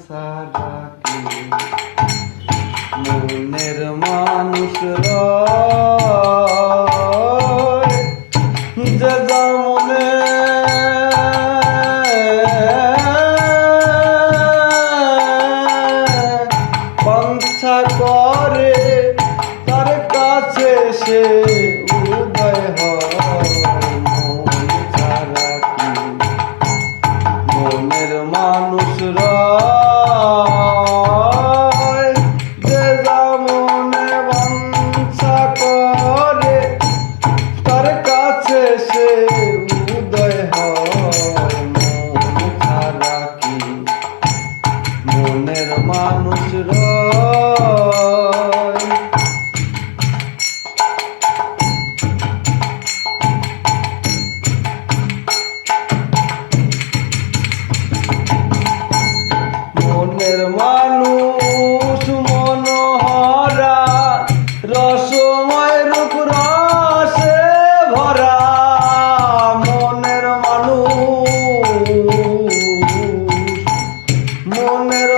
সারা কি মনের মানুষ রয় যে যা মনে বাঞ্ছা করে তার কাছে সে উদয় হয় মন ছাড়া কি মনের মানুষ রয় যে যা মনে বাঞ্ছা করে তার কাছে সে উদয় হয় মন ছাড়া কি মনের মানুষ রয় মনের মানুষ মনোহরা রসময় রূপ রসে ভরা মনের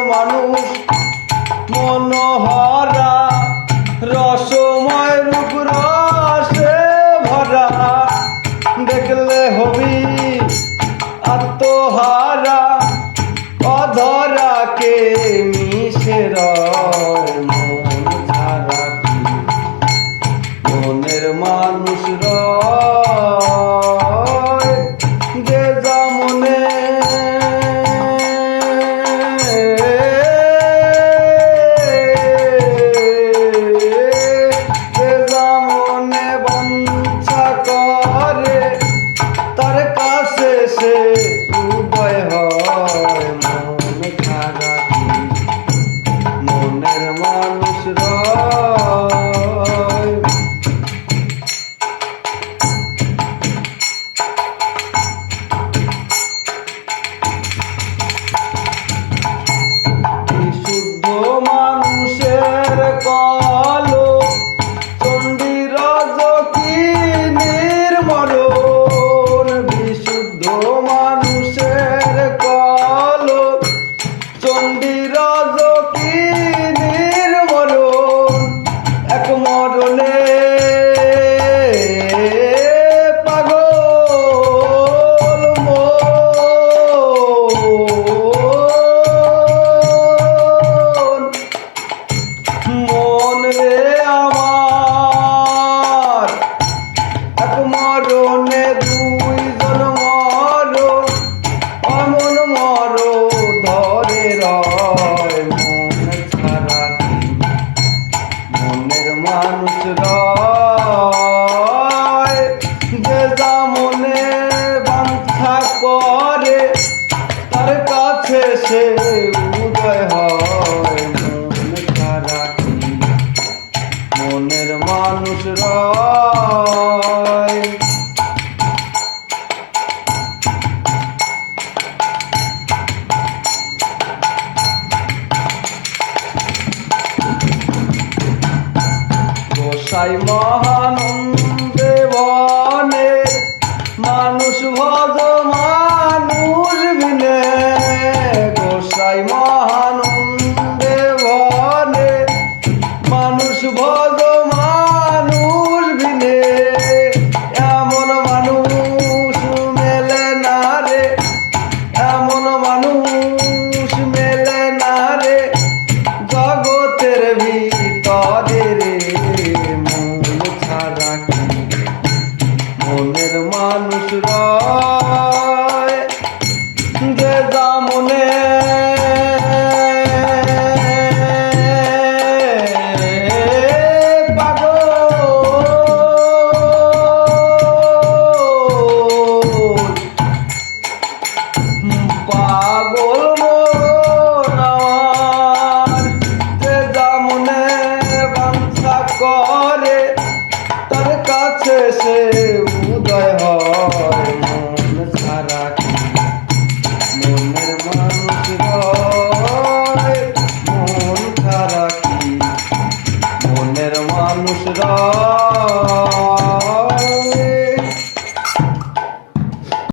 মানুষ মনোহরা রসময় রূপ রসে ভরা দেখলে হবি আত্মহারা অধরাকে মিশে রয় মন ছাড়া কি মনের মানুষ রয় যে যা মনে যে যা মনে বাঞ্ছা করে তার কাছে সে উদয় হয় মন ছাড়া কি মনের মানুষ রয় বিশুদ্ধ মানুষের কলো চণ্ডী রজ কি নির্মরণ বিশুদ্ধ মানুষের কলো চণ্ডী রজ কি নির্মরণ এক মরণে পাগল মন রে আমার এক মরণে দুইজন মর অমন মর ধরে রয় মন ছাড়া কি মনের মানুষ রয় যে যা মনে বাঞ্ছা করে তার কাছে সে উদয় হয় মন ছাড়া কি মনের মানুষ রয় গোসাই মহানন্দে বনে মানুষ ভজ মানুষ বিনে গোসাই মহানন্দে বনে মানুষ ভজ মানুষ বিনে এমন মানুষ মেলে না রে এমন মানুষ মেলে না রে জগতের ভিতরে রে মন ছাড়া কি মনের মানুষ রয় যে যা মনে পাগল মন আমার যে যা মনে বাঞ্ছা করে তার কাছে সে উদয় হয় মন ছাড়া কি